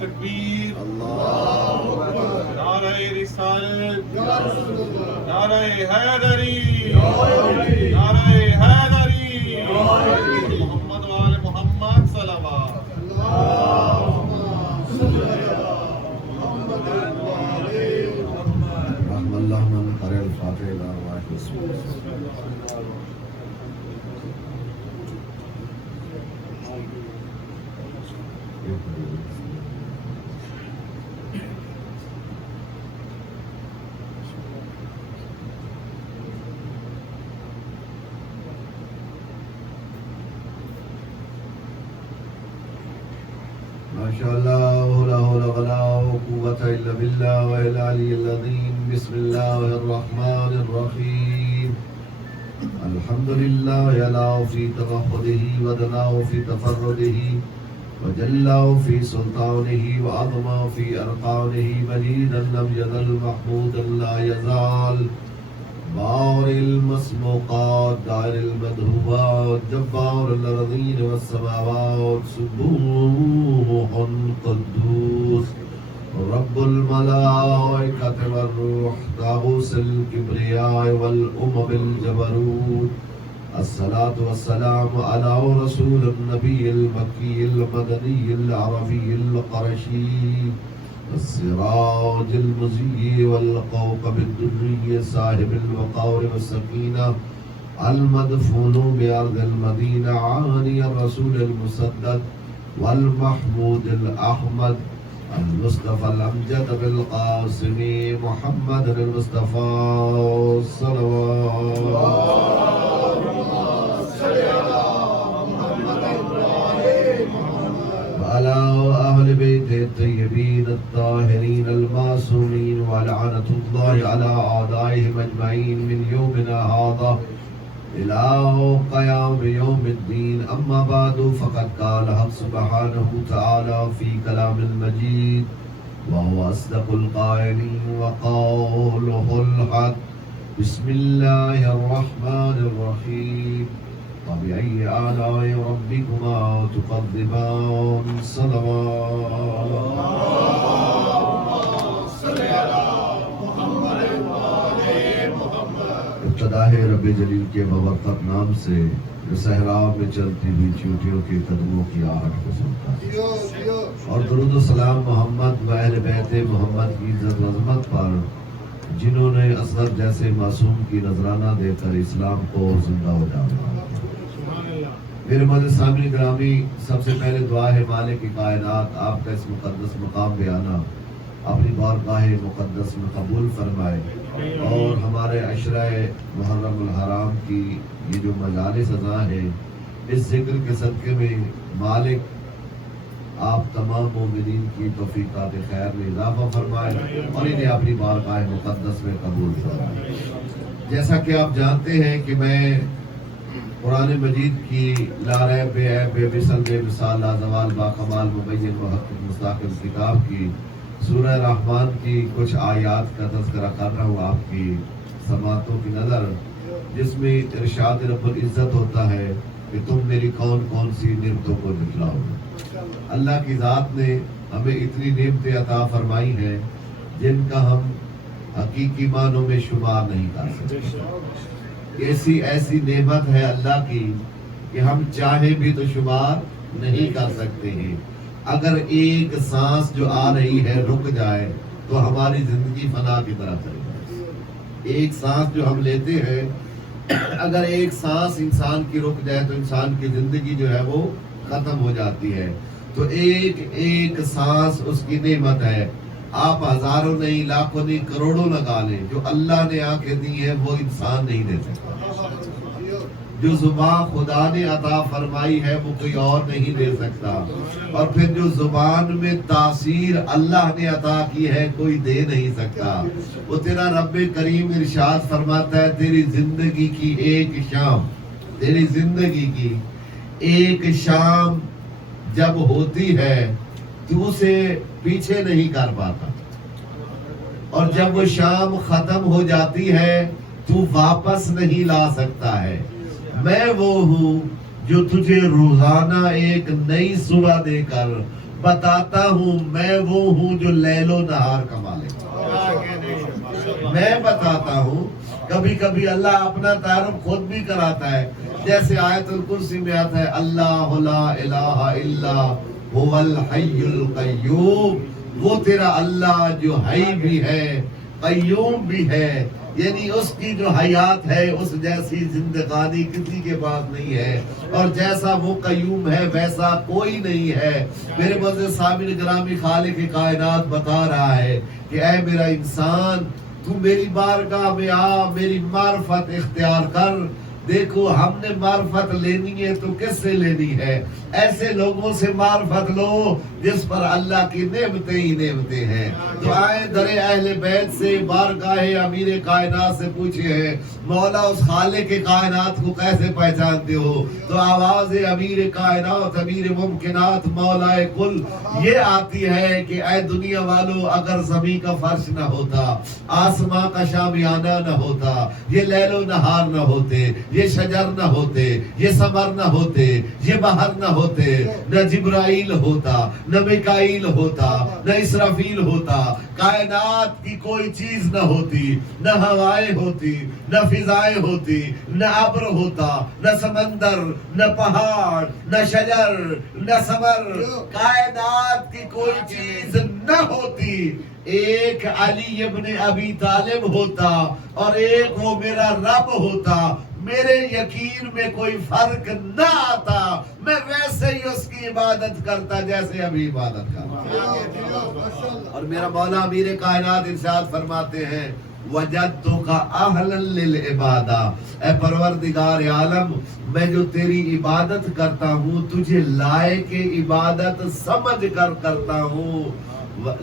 تکبیر، اللہ اکبر، نعرہ رسالت، یا رسول اللہ، نعرہ حیدری، یا نعرہ حیدری، حیدری، محمد وآل محمد صلوات۔ اللہم صلی علی محمد وعلی محمد۔ رحم اللہ من قرأ الفاتحہ الی ارواح رسول ماشاءاللہ لا حول ولا قوة الا باللہ والعلی العظیم۔ بسم اللہ الرحمن الرحیم۔ الحمد للہ یلا فی توحدہ ودنا فی تفردہ وجلا فی سلطانہ وعظما فی ارقانہ مجیدا لم یزل محمودا لا یزال بار المسموقات دائر المدہوبات جبار الارضین والسماوات سبوح قدوس رب الملائکۃ والروح طاغوس الکبریاء والامم الجبروت الصلاة والسلام على رسول النبی المکی المدنی العربی القرشی السراج المضيء والقوقب الدري صاحب الوقار والسكينة المدفون بأرض المدينة عاني الرسول المسدد والمحمود الأحمد المصطفى الأمجد بالقاسم محمد المصطفى صلوات وعلى أهل بيت الطيبين الطاهرين المعصومين ولعنة الله على أعدائهم أجمعين من يومنا هذا إلى قيام يوم الدين. أما بعد فقد قال حق سبحانه تعالى في كلام المجيد وهو أصدق القائلين وقوله الحق. بسم الله الرحمن الرحيم. فبأي آلاء ربكما تكذبان. صلوات ابتدا ہے رب جلیل کے ببرکت نام سے جو صحرا میں چلتی ہوئی چیونٹیوں کے قدموں کی آہٹ کو سنتا ہے، اور درود و سلام محمد و اہل بیت محمد کی عزت و عظمت پر جنہوں نے اصغر جیسے معصوم کی نذرانہ دے کر اسلام کو زندہ ہو ڈالا۔ میرے مدد سامعین گرامی، سب سے پہلے دعا ہے مالک کائنات آپ کا اس مقدس مقام پہ آنا اپنی بارگاہ مقدس میں قبول فرمائے، اور ہمارے عشرہ محرم الحرام کی یہ جو مجالس ازاں ہیں اس ذکر کے صدقے میں مالک آپ تمام مومنین کی توفیقات خیر میں اضافہ فرمائے اور انہیں اپنی بارگاہ مقدس میں قبول فرمائے۔ جیسا کہ آپ جانتے ہیں کہ میں قرآن مجید کی لا ریب بے عیب بے مثل بے مثال لازوال باکمال مبین محقق مستقل کتاب کی سورہ رحمان کی کچھ آیات کا تذکرہ کر رہا ہوں آپ کی سماعتوں کی نظر، جس میں ارشاد رب العزت ہوتا ہے کہ تم میری کون کون سی نعمتوں کو جھٹلاؤ۔ اللہ کی ذات نے ہمیں اتنی نعمتیں عطا فرمائی ہیں جن کا ہم حقیقی معنوں میں شمار نہیں کر سکتے۔ ایسی نعمت ہے اللہ کی کہ ہم چاہیں بھی تو شمار نہیں کر سکتے ہیں۔ اگر ایک سانس جو آ رہی ہے رک جائے تو ہماری زندگی فنا کی طرح چلے جائے۔ ایک سانس جو ہم لیتے ہیں، اگر ایک سانس انسان کی رک جائے تو انسان کی زندگی جو ہے وہ ختم ہو جاتی ہے۔ تو ایک سانس اس کی نعمت ہے۔ آپ ہزاروں نہیں، لاکھوں نہیں، کروڑوں لگا لیں، جو اللہ نے آنکھیں دی ہیں وہ انسان نہیں دے سکتا۔ جو زبان خدا نے عطا فرمائی ہے وہ کوئی اور نہیں دے سکتا، اور پھر جو زبان میں تاثیر اللہ نے عطا کی ہے کوئی دے نہیں سکتا۔ وہ تیرا رب کریم ارشاد فرماتا ہے تیری زندگی کی ایک شام، تیری زندگی کی ایک شام جب ہوتی ہے تو اسے پیچھے نہیں کر پاتا، اور جب وہ شام ختم ہو جاتی ہے تو واپس نہیں لا سکتا ہے۔ میں وہ ہوں جو تجھے روزانہ ایک نئی صبح دے کر بتاتا ہوں میں وہ ہوں جو لیل و نہار کا مالک ہوں۔ میں بتاتا ہوں، کبھی کبھی اللہ اپنا تعارف خود بھی کراتا ہے، جیسے آیت الکرسی میں آتا ہے اللہ لا الہ الا هو الحی القیوم، وہ تیرا اللہ جو حی بھی ہے قیوم بھی ہے، یعنی اس کی جو حیات ہے اس جیسی زندگانی کسی کے پاس نہیں ہے، اور جیسا وہ قیوم ہے ویسا کوئی نہیں ہے۔ میرے معزز سامعین گرامی، خالق کائنات بتا رہا ہے کہ اے میرا انسان، تو میری بارگاہ میں آ، میری معرفت اختیار کر۔ دیکھو ہم نے معرفت لینی ہے تو کس سے لینی ہے؟ ایسے لوگوں سے معرفت لو جس پر اللہ کی نعمتیں ہی نعمتیں ہیں۔ تو آئے در اہل بیت سے بارگاہ امیر کائنات سے پوچھے ہیں مولا اس خالق کائنات کو کیسے پہچانتے ہو؟ تو آواز امیر کائنات، امیر ممکنات، مولا کل یہ آتی ہے کہ اے دنیا والو، اگر زمین کا فرش نہ ہوتا، آسمان کا شامیانہ نہ ہوتا، یہ لیل و نہار نہ ہوتے، یہ شجر نہ ہوتے، یہ ثمر نہ ہوتے، یہ بحر نہ ہوتے، نہ جبرائیل ہوتا، نہ میکائیل ہوتا، نہ اسرافیل ہوتا، کائنات کی کوئی چیز نہ ہوتی، نہ ہوائیں ہوتی، نہ فضائیں ہوتی، نہ ابر ہوتا، نہ سمندر، نہ پہاڑ، نہ شجر، نہ ثمر، کائنات کی کوئی چیز نہ ہوتی، ایک علی ابن ابی طالب ہوتا اور ایک وہ میرا رب ہوتا، میرے یقین میں کوئی فرق نہ آتا، میں ویسے ہی اس کی عبادت کرتا جیسے ابھی عبادت کرتا۔ اور میرا مولا امیر کائنات ارشاد فرماتے ہیں وجدتک اہلا للعبادہ، اے پروردگار عالم، میں جو تیری عبادت کرتا ہوں تجھے لائق عبادت سمجھ کر کرتا ہوں،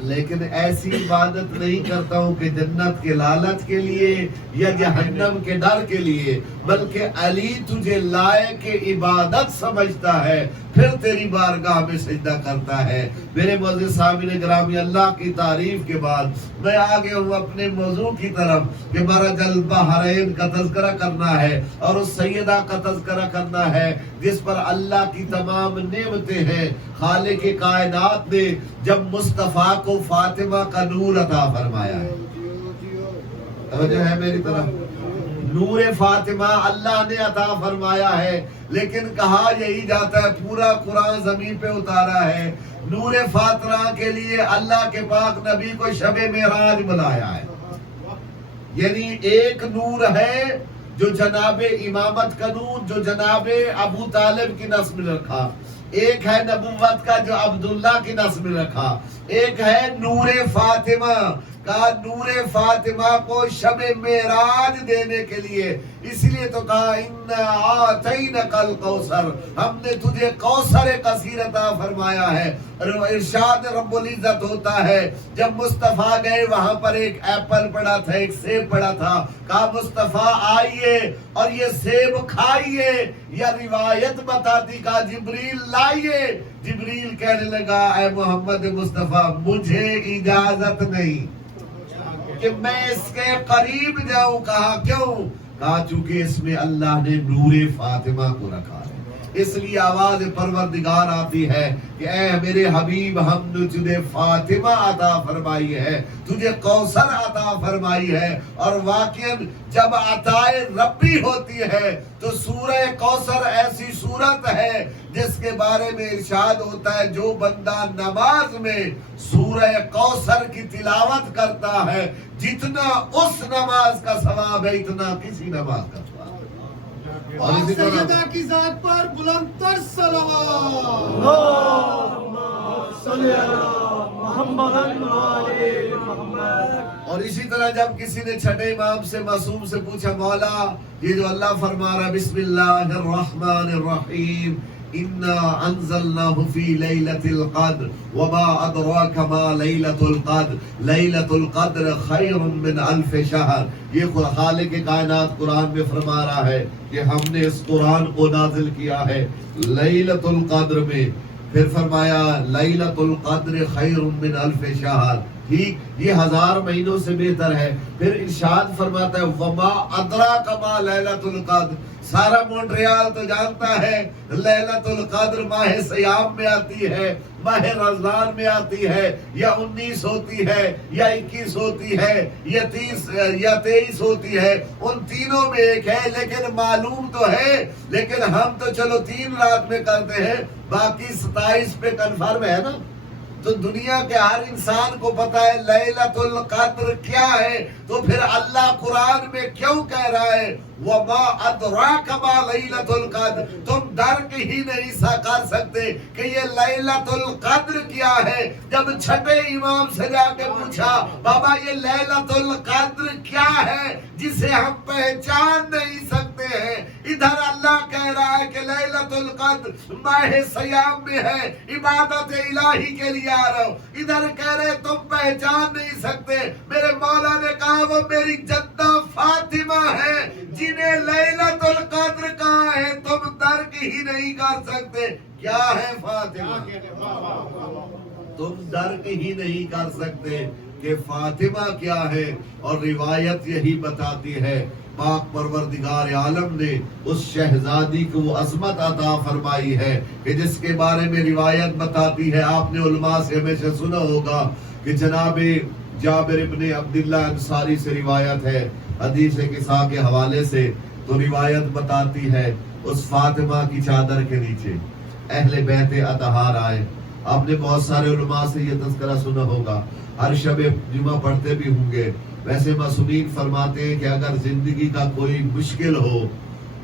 لیکن ایسی عبادت نہیں کرتا ہوں کہ جنت کے لالچ کے لیے یا جہنم کے ڈر کے لیے، بلکہ علی تجھے لائق عبادت سمجھتا ہے، پھر تیری بارگاہ میں سجدہ کرتا ہے۔ میرے معزز سامعین گرامی، اللہ کی تعریف کے بعد میں آگے ہوں اپنے موضوع کی طرف کہ مرج البحرین کا تذکرہ کرنا ہے اور اس سیدہ کا تذکرہ کرنا ہے جس پر اللہ کی تمام نعمتیں ہیں۔ خالق کائنات نے جب مصطفیٰ کو فاطمہ کا نور عطا فرمایا ہے، توجہ ہے میری طرف، نور فاطمہ اللہ نے عطا فرمایا ہے، لیکن کہا یہی جاتا ہے پورا قرآن زمین پہ اتارا ہے، نور فاطمہ کے لیے اللہ کے پاک نبی کو شب معراج بلایا ہے۔ یعنی ایک نور ہے جو جناب امامت کا نور جو جناب ابو طالب کی نسل میں رکھا، ایک ہے نبوت کا جو عبداللہ کی نسل میں رکھا، ایک ہے نور فاطمہ کا، نور فاطمہ کو شب معراج دینے کے لیے، اس لیے تو کہا اِنَّا آتَيْنَكَ الْقَوْثَرَ، ہم نے تجھے کوثر کثیر عطا فرمایا ہے۔ ارشاد رب العزت ہوتا ہے جب مصطفیٰ گئے وہاں پر ایک ایپل پڑا تھا، ایک سیب پڑا تھا، کہا مصطفیٰ آئیے اور یہ سیب کھائیے، یا روایت بتاتی کہا جبریل لائیے، جبریل کہنے لگا اے محمد مصطفیٰ مجھے اجازت نہیں کہ میں اس کے قریب جاؤں۔ کہا کیوں؟ کہا چونکہ اس میں اللہ نے نور فاطمہ کو رکھا ہے، اس لیے آواز پروردگار آتی ہے کہ اے میرے حبیب ہم نے تجھے فاطمہ عطا فرمائی ہے، تجھے کوثر عطا فرمائی ہے۔ اور واقعاً جب عطائے ربی ہوتی ہے تو سورہ کوثر ایسی سورت ہے جس کے بارے میں ارشاد ہوتا ہے جو بندہ نماز میں سورہ کوثر کی تلاوت کرتا ہے جتنا اس نماز کا ثواب ہے اتنا کسی نماز کا ثواب ہے۔ اور اسی طرح سیدہ کی ذات پر بلند تر صلوات، اور اسی طرح جب کسی نے چھٹے امام سے معصوم سے پوچھا مولا یہ جو اللہ فرما رہا بسم اللہ الرحمن الرحیم اِنَّا أَنزَلْنَاهُ فِي لَيْلَةِ الْقَدْرِ وَمَا أَدْرَاكَ مَا لَيْلَةُ الْقَدْرِ لَيْلَةُ الْقَدْرِ خَيْرٌ مِّنْ أَلْفِ شَهْرٍ۔ یہ خالق کائنات قرآن میں فرما رہا ہے کہ ہم نے اس قرآن کو نازل کیا ہے لیلۃ القدر میں، پھر فرمایا لیلۃ القدر خیر من الف شہر، ٹھیک، یہ 1000 مہینوں سے بہتر ہے۔ پھر ارشاد فرماتا ہے وما ادراک ما لیلۃ القدر، سارا مونٹریال تو جانتا ہے لیلۃ القدر ماہ سیام میں آتی ہے، ماہ رمضان میں آتی ہے، یا 19 ہوتی ہے، یا 21 ہوتی ہے، یا 30 یا 23 ہوتی ہے، ان تینوں میں ایک ہے، لیکن معلوم تو ہے، لیکن ہم تو چلو 3 رات میں کرتے ہیں، باقی 27 پہ کنفرم ہے نا۔ تو دنیا کے ہر انسان کو پتا ہے لیلۃ القدر کیا ہے، تو پھر اللہ قرآن میں کیوں کہہ رہا ہے وما ادراک ما لیلۃ القدر؟ تم درک ہی نہیں کر سکتے کہ یہ لیلۃ القدر کیا ہے۔ جب چھٹے امام سے جا کے پوچھا بابا یہ لیلۃ القدر کیا ہے جسے ہم پہچان نہیں سکتے ہیں، ادھر اللہ کہہ رہا ہے کہ لیلۃ القدر ماہ سیام میں ہے، عبادت الہی کے لیے آ رہا ہوں، ادھر کہہ رہے تم پہچان نہیں سکتے۔ میرے مولا نے کہا وہ میری جدہ فاطمہ ہے جنہیں لیلۃ القدر کہا ہے، تم درک ہی نہیں کر سکتے۔ کیا ہے فاطمہ؟ تم درک ہی نہیں کر سکتے کہ فاطمہ کیا ہے، اور روایت یہی بتاتی ہے پاک پروردگار عالم نے اس شہزادی کو وہ عظمت عطا فرمائی ہے کہ جس کے بارے میں روایت بتاتی ہے، آپ نے علماء سے ہمیشہ سنا ہوگا کہ جناب جابر ابن عبداللہ انصاری سے روایت ہے حدیث قصہ کے حوالے سے، تو روایت بتاتی ہے اس فاطمہ کی چادر کے نیچے اہل بیت اطہار آئے۔ آپ نے بہت سارے علماء سے یہ تذکرہ سنا ہوگا، ہر شب جمعہ پڑھتے بھی ہوں گے۔ ویسے معصومین فرماتے ہیں کہ اگر زندگی کا کوئی مشکل ہو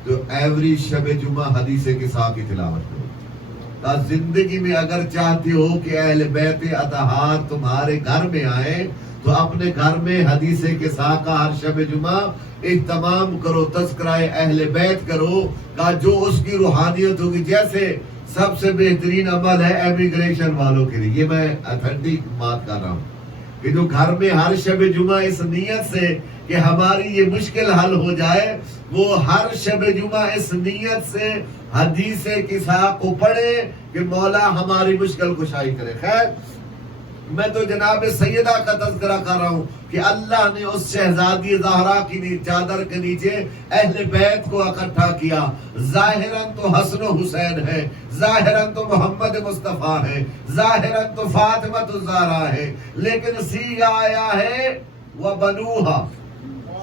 تو ایوری شب جمعہ حدیث قصہ کی تلاوت کرو۔ زندگی میں اگر چاہتے ہو کہ اہل بیت اطہار تمہارے گھر میں آئے تو اپنے گھر میں حدیث قصہ کا ہر شب جمعہ اہتمام کرو، تذکرہ اہل بیت کرو، کہ جو اس کی روحانیت ہوگی۔ جیسے سب سے بہترین عمل ہے امیگریشن والوں کے لیے، یہ میں اتھینٹک بات کر رہا ہوں کہ جو گھر میں ہر شب جمعہ اس نیت سے کہ ہماری یہ مشکل حل ہو جائے، وہ ہر شب جمعہ اس نیت سے حدیث قصہ کو پڑھے کہ مولا ہماری مشکل کشائی کرے۔ خیر، میں تو جناب سیدہ کا تذکرہ کر رہا ہوں کہ اللہ نے اس شہزادی زہرا کی چادر کے نیچے اہل بیت کو اکٹھا کیا۔ ظاہراً تو حسن و حسین ہے، ظاہراً تو محمد مصطفیٰ ہے، ظاہراً تو فاطمہ الزہرا ہے، لیکن سیغہ آیا ہے وہ بنوہا۔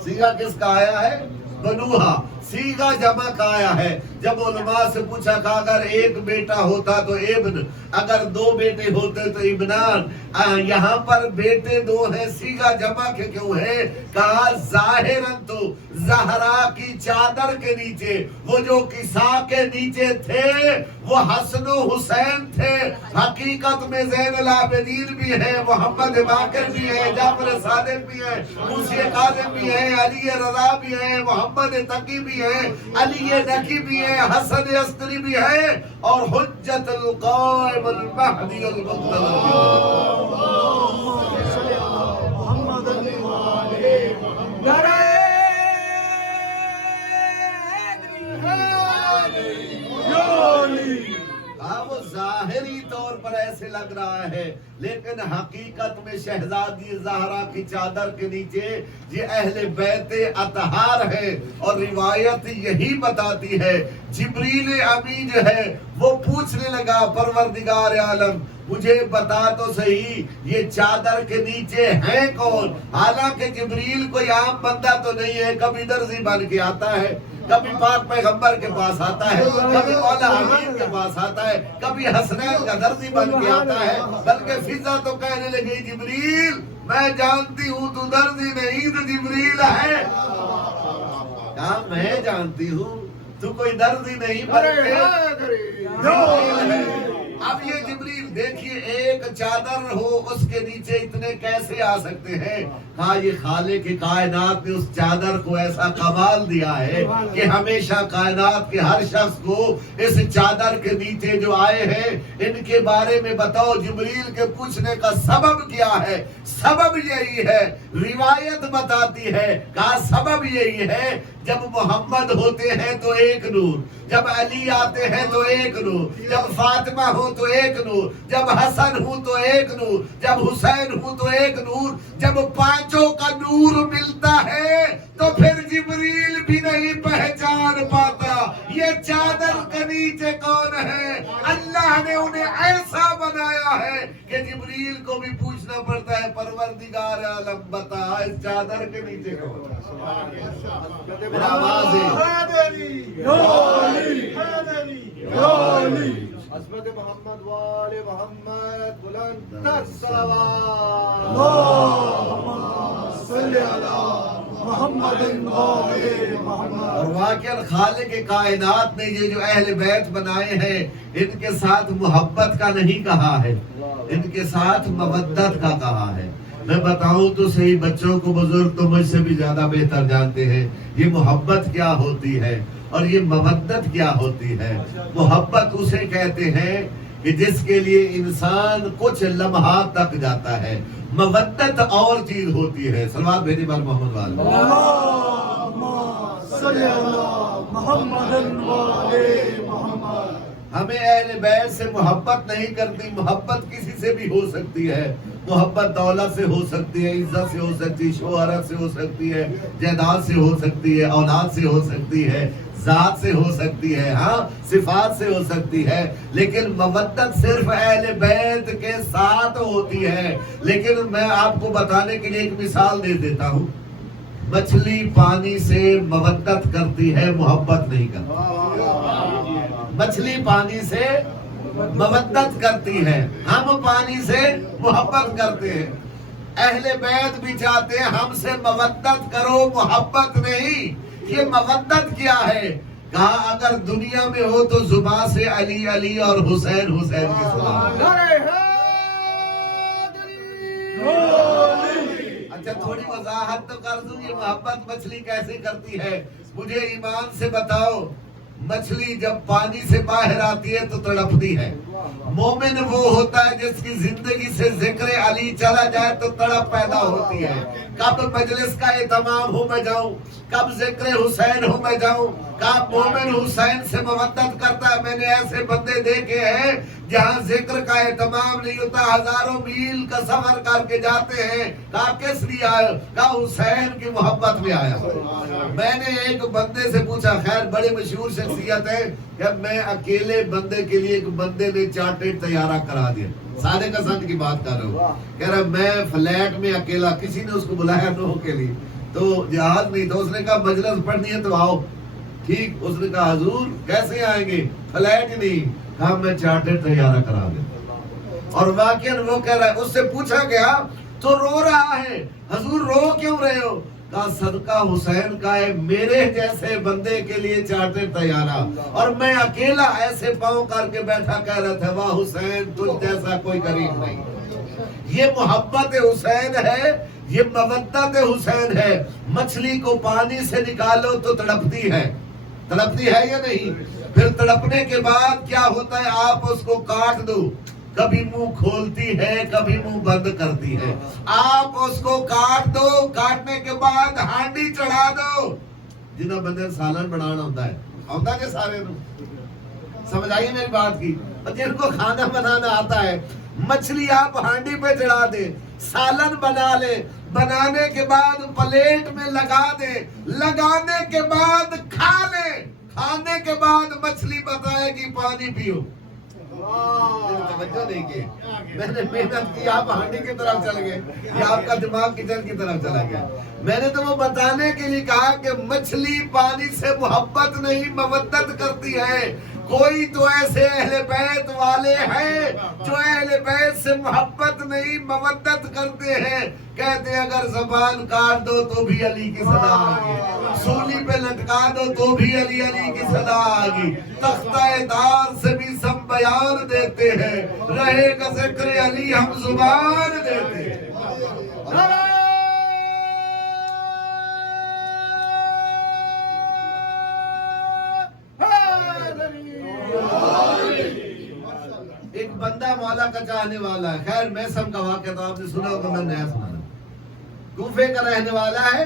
سیغہ کس کا آیا ہے؟ بنوہا۔ سیغہ جمع کا آیا ہے۔ جب علماء سے پوچھا کہ اگر ایک بیٹا ہوتا تو ابن، اگر 2 بیٹے ہوتے تو ابنان، یہاں پر بیٹے 2 ہیں، سیغہ جمع کے کیوں ہے؟ کہا ظاہراً تو زہرا کی چادر کے نیچے وہ جو قصہ کے نیچے تھے وہ حسن و حسین تھے، حقیقت میں زین العابدین بھی ہیں، محمد باقر بھی ہیں، جعفر صادق بھی ہیں، موسی کاظم بھی ہیں، علی رضا بھی ہیں، محمد تقی بھی ہیں، علی نقی بھی ہیں، حسن عسکری بھی ہے، اور حجت القائم المہدی المنتظر۔ وہ ظاہری طور پر ایسے لگ رہا ہے، لیکن حقیقت میں شہزادی زہرا کی چادر کے نیچے یہ اہل بیت اطہار ہے، اور روایت یہی بتاتی ہے جبریل امین جو ہے وہ پوچھنے لگا پروردگار عالم مجھے بتا تو صحیح یہ چادر کے نیچے ہے کون؟ حالانکہ جبریل کوئی عام بندہ تو نہیں ہے، کبھی درزی بن کے آتا ہے، کبھی پاک پیغمبر کے پاس آتا ہے، کبھی مولا حبیب کے پاس آتا ہے، کبھی حسنین کا درزی بن کے آتا ہے، بلکہ فضا تو کہنے لگی جبریل میں جانتی ہوں تو درزی نہیں تو جبریل ہے۔ کہا میں جانتی ہوں تو کوئی درزی نہیں بلکہ اب یہ جبریل دیکھیے ایک چادر ہو اس کے نیچے اتنے کیسے آ سکتے ہیں؟ کہا یہ خالق کائنات نے اس چادر کو ایسا کمال دیا ہے کہ ہمیشہ کائنات کے ہر شخص کو اس چادر کے نیچے جو آئے ہیں ان کے بارے میں بتاؤ۔ جبریل کے پوچھنے کا سبب کیا ہے؟ سبب یہی ہے، روایت بتاتی ہے، کہا سبب یہی ہے جب محمد ہوتے ہیں تو ایک نور، جب علی آتے ہیں تو ایک نور، جب فاطمہ ہو تو ایک نور، جب حسن ہو تو ایک نور، جب حسین ہو تو ایک نور، جب پانچوں کا نور ملتا ہے تو پھر جبریل بھی نہیں پہچان پاتا یہ چادر کے نیچے کون ہے۔ اللہ نے انہیں ایسا بنایا ہے کہ جبریل کو بھی پوچھنا پڑتا ہے پروردگار عالم بتا اس چادر کے نیچے کون ہے۔ میرا آواز عظمت محمد وآل محمد بلند تر صلوات اور واقعاً خالق کائنات نے یہ جو اہل بیت بنائے ہیں ان کے ساتھ محبت کا نہیں کہا ہے، ان کے ساتھ مودت کا کہا ہے۔ میں بتاؤں تو صحیح، بچوں کو بزرگ تو مجھ سے بھی زیادہ بہتر جانتے ہیں یہ محبت کیا ہوتی ہے اور یہ مودت کیا ہوتی ہے۔ محبت اسے کہتے ہیں کہ جس کے لیے انسان کچھ لمحات تک جاتا ہے، مودت اور چیز ہوتی ہے۔ صلوات بھیجیں بار محمد والے۔ ہمیں اہل بیت سے محبت نہیں کرتی، محبت کسی سے بھی ہو سکتی ہے، محبت دولت سے ہو سکتی ہے، عزت سے ہو سکتی ہے، شہرت سے ہو سکتی ہے، جائیداد سے ہو سکتی ہے، اولاد سے ہو سکتی ہے، ذات سے ہو سکتی ہے، ہاں صفات سے ہو سکتی ہے، لیکن مودت صرف اہل بیت کے ساتھ ہوتی ہے۔ لیکن میں آپ کو بتانے کے لیے ایک مثال دے دیتا ہوں، مچھلی پانی سے مودت کرتی ہے، محبت نہیں کرتی۔ مچھلی پانی سے مودت کرتی ہے، ہم پانی سے محبت کرتے ہیں۔ اہل بیت بھی چاہتے ہیں ہم سے مودت کرو، محبت نہیں۔ یہ مودت کیا ہے؟ کہا اگر دنیا میں ہو تو زباں سے علی علی اور حسین حسین کی سلام۔ اچھا تھوڑی وضاحت تو کر دوں، یہ محبت مچھلی کیسے کرتی ہے؟ مجھے ایمان سے بتاؤ، مچھلی جب پانی سے باہر آتی ہے تو تڑپتی ہے۔ مومن وہ ہوتا ہے جس کی زندگی سے ذکر علی چلا جائے تو تڑپ پیدا ہوتی ہے۔ کب مجلس کا اہتمام ہو میں جاؤں، کب ذکر حسین ہو میں جاؤں، کب مومن حسین سے مودت کرتا ہے۔ میں نے ایسے بندے دیکھے ہیں جہاں ذکر کا اہتمام نہیں ہوتا، ہزاروں میل کا سفر کر کے جاتے ہیں۔ کہا کس لیے آئے؟ کہا حسین کی محبت میں آیا۔ میں نے ایک بندے سے پوچھا، خیر بڑے مشہور شخصیت ہے، کہ میں اکیلے بندے کے لیے ایک بندے نے چارٹرڈ طیارہ کرا دیا، سادے قسم کی بات کر رہا ہوں، کہہ رہا میں فلیٹ میں اکیلا، کسی نے اس کو بلایا نو کے لیے تو جہاز نہیں تو اس نے کہا مجلس پڑھنی ہے تو آؤ۔ ٹھیک، اس نے کہا حضور کیسے آئیں گے؟ فلیٹ نہیں، کہا میں چارٹرڈ طیارہ کرا دیا۔ اور واقعاً وہ کہہ رہا ہے، اس سے پوچھا گیا تو رو رہا ہے، حضور رو کیوں رہے ہو؟ کہا صدقہ حسین کا ہے، میرے جیسے بندے کے لیے چارٹرڈ طیارہ، اور میں اکیلا ایسے پاؤں کر کے بیٹھا کہہ رہا تھا واہ حسین تجھ جیسا کوئی قریب نہیں۔ یہ محبت حسین ہے، یہ مودت حسین ہے۔ مچھلی کو پانی سے نکالو تو تڑپتی ہے، تڑپتی ہے یا نہیں؟ پھر تڑپنے کے بعد کیا ہوتا ہے؟ آپ اس کو کاٹ دو، کبھی منہ کھولتی ہے کبھی منہ بند کرتی ہے۔ آپ اس کو کاٹ دو، کاٹنے کے بعد ہانڈی چڑھا دو۔ جنہوں بندے سالن بنانا ہوتا ہے، ہوتا ہے سارے سمجھ آئیے میری بات کی، جن کو کھانا بنانا آتا ہے، مچھلی آپ ہانڈی پہ چڑھا دیں، سالن بنا لیں، بنانے کے بعد پلیٹ میں لگا دیں، لگانے کے بعد کھا لیں، کھانے کے بعد مچھلی بتائے گی پانی پیو۔ توجہ نہیں کی، میں نے محنت کی، آپ ہانڈی کی طرف چل گئے یا آپ کا دماغ کچن کی طرف چلا گیا۔ میں نے تو وہ بتانے کے لیے کہا کہ مچھلی پانی سے محبت نہیں مودت کرتی ہے۔ کوئی تو ایسے اہل بیت والے ہیں جو اہل بیت سے محبت نہیں مودت کرتے ہیں، کہتے ہیں اگر زبان کاٹ دو تو بھی علی کی صدا آگی، سولی پہ لٹکا دو تو بھی علی علی کی صدا آگی، تختہ دار سے بھی سب بیان دیتے ہیں، رہے گا ذکر علی ہم زبان دیتے ہیں۔ بندہ مولا کا چاہنے والا ہے. خیر میسم کا واقعہ تو آپ نے سنا ہوگا, میں نیا سنا رہا. کوفے کا رہنے والا ہے.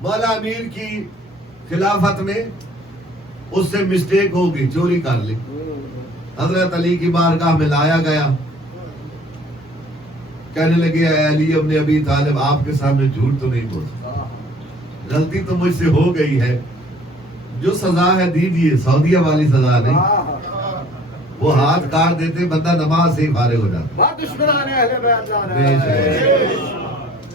مولا امیر کی خلافت میں اس سے مسٹیک ہو گئی, چوری کر لی. حضرت علی کی بارگاہ میں لایا گیا. کہنے لگے اے علی ابن ابی طالب, آپ کے سامنے جھوٹ تو نہیں بول سکتا, غلطی تو مجھ سے ہو گئی ہے, جو سزا ہے دیجیے, سعودیہ والی سزا نہیں. وہ ہاتھ کاٹ دیتے, بندہ نماز سے ہی فارغ ہو جاتا.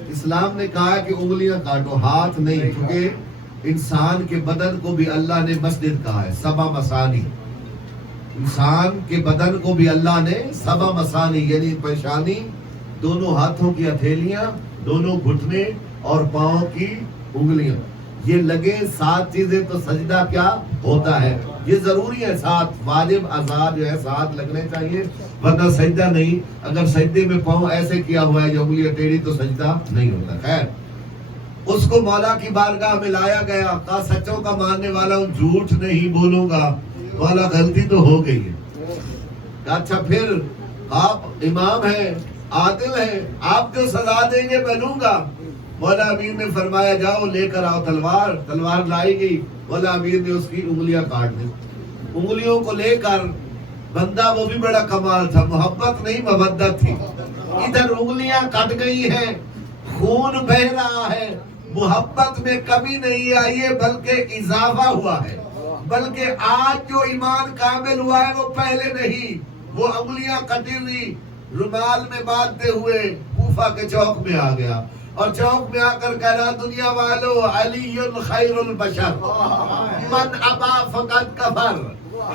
اسلام نے کہا کہ انگلیاں کاٹو, ہاتھ نہیں, کیونکہ انسان کے بدن کو بھی اللہ نے مسجد کہا ہے, سبا مسانی. انسان کے بدن کو بھی اللہ نے سبا مسانی یعنی پیشانی, دونوں ہاتھوں کی ہتھیلیاں, دونوں گھٹنے اور پاؤں کی انگلیاں, یہ لگے 7 چیزیں تو سجدہ کیا ہوتا ہے. یہ ضروری ہے, 7 واجب اعضاء جو ہے 7 لگنے چاہیے, ورنہ سجدہ نہیں. اگر سجدے میں پاؤں ایسے کیا ہوا ہے جو انگلیاں ٹیڑھی تو سجدہ نہیں ہوتا. خیر اس کو مولا کی بارگاہ میں لایا گیا, کہا سچوں کا ماننے والا ہوں, جھوٹ نہیں بولوں گا. مولا غلطی تو ہو گئی ہے. کہا اچھا پھر آپ امام ہیں, عادل ہیں, آپ جو سزا دیں گے میں لوں گا. مولا امیر نے فرمایا جاؤ لے کر آؤ تلوار. تلوار لائی گئی. مولا امیر نے اس کی انگلیاں کاٹ دی. انگلیوں کو لے کر, بندہ وہ بھی بڑا کمال تھا, محبت نہیں مودت تھی. ادھر انگلیاں کٹ گئی ہیں, خون بہ رہا ہے, محبت میں کمی نہیں آئی ہے بلکہ اضافہ ہوا ہے. بلکہ آج جو ایمان کامل ہوا ہے وہ پہلے نہیں. وہ انگلیاں کٹی ہوئی رومال میں باندھتے ہوئے کوفہ کے چوک میں آ گیا, اور چوک میں آ کر کہہ رہا دنیا والو علی خیر البشر من ابا فقط کفر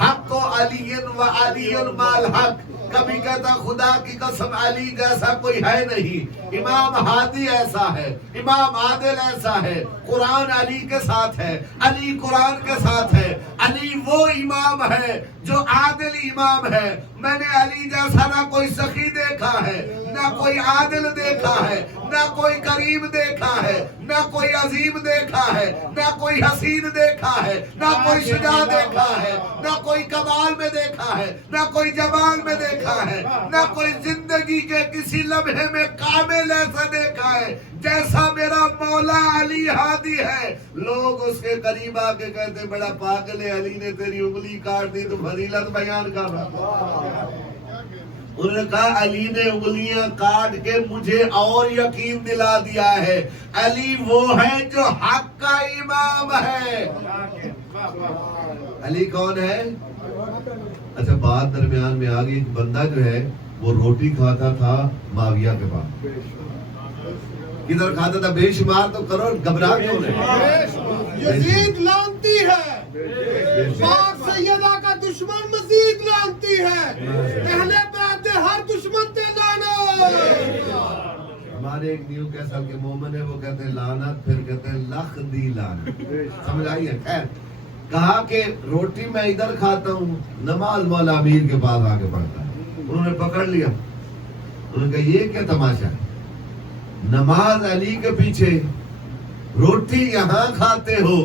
حق علی و علی مال حق. کبھی کہتا خدا کی قسم علی جیسا کوئی ہے نہیں, امام ہادی ایسا ہے, امام عادل ایسا ہے, قرآن علی کے ساتھ ہے, علی قرآن کے ساتھ ہے. علی وہ امام ہے جو عادل امام ہے. میں نے علی جیسا نہ کوئی سخی دیکھا ہے, نہ کوئی عادل دیکھا ہے, نہ کوئی کریم دیکھا ہے, نہ کوئی عظیم دیکھا ہے, نہ کوئی حسین دیکھا ہے, نہ کوئی شجاع دیکھا ہے, نہ کوئی کمال میں دیکھا ہے, نہ کوئی جمال میں دیکھا ہے, نہ کوئی زندگی کے کسی لمحے میں کامل ایسا دیکھا ہے جیسا میرا مولا علی ہادی ہے. لوگ اس کے قریب آ کے کہتے بڑا پاگل ہے, علی نے تیری انگلی کاٹ دی تو فضیلت بیان کر رہا. انہوں نے کہا علی نے انگلیاں کاٹ کے مجھے اور یقین دلا دیا ہے, علی وہ ہے جو حق کا امام ہے. علی کون ہے؟ اچھا بات درمیان میں آ گئی. ایک بندہ جو ہے وہ روٹی کھاتا تھا معاویہ کے پاس. کدھر کھاتا تھا؟ بے شمار تو کرو, گھبرا کیوں رہے؟ یزید لانتی ہے, پاک سیدہ کا دشمن مزید لانتی ہے, پہلے بیعت ہر دشمن تے لانا. ہمارے ایک نیو کیسل کے مومن ہے, وہ کہتے ہیں لعنت, پھر کہتے ہیں لخ دی لعنت. سمجھ آئی ہے؟ خیر کہا کہ روٹی میں ادھر کھاتا ہوں, نماز مولا امیر کے پاس آ کے پڑھتا ہے. انہوں نے پکڑ لیا, انہوں نے کہا یہ کیا تماشا ہے, نماز علی کے پیچھے, روٹی یہاں کھاتے ہو,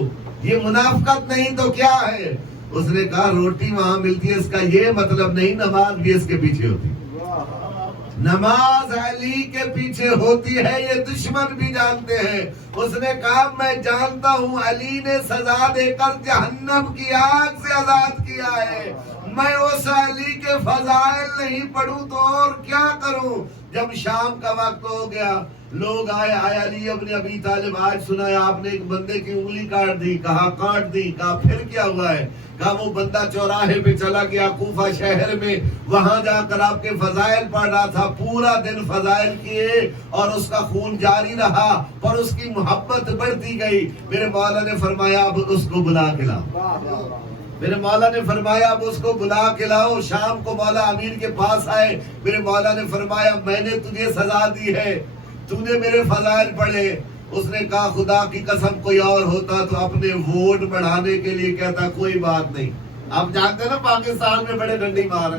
یہ منافقت نہیں تو کیا ہے؟ اس نے کہا روٹی وہاں ملتی ہے اس کا یہ مطلب نہیں نماز بھی اس کے پیچھے ہوتی. نماز علی کے پیچھے ہوتی ہے, یہ دشمن بھی جانتے ہیں. اس نے کہا میں جانتا ہوں علی نے سزا دے کر جہنم کی آگ سے آزاد کیا ہے, میں اس علی کے فضائل نہیں پڑھوں تو اور کیا کروں. جب شام کا وقت ہو گیا, لوگ آئے علی ابن ابی طالب, آج سنا ہے آپ نے ایک بندے کی انگلی کاٹ دی. کہا کاٹ دی. کہا پھر کیا ہوا ہے؟ کہا وہ بندہ چوراہے پہ چلا گیا کوفہ شہر میں, وہاں جا کر آپ کے فضائل پڑھ رہا تھا, پورا دن فضائل کیے اور اس کا خون جاری رہا, پر اس کی محبت بڑھتی گئی. میرے مولا نے فرمایا اب اس کو بلا کے لاؤ. میرے مولا نے فرمایا اب اس کو بلا کے لاؤ. شام کو مولا امیر کے پاس آئے. میرے مولا نے فرمایا میں نے تجھے سزا دی ہے, تو نے میرے فضائل پڑھے. اس نے کہا خدا کی قسم کوئی اور ہوتا تو اپنے ووٹ بڑھانے کے لیے کہتا کوئی بات نہیں. آپ جانتے ہیں نا پاکستان میں بڑے ڈنڈی مار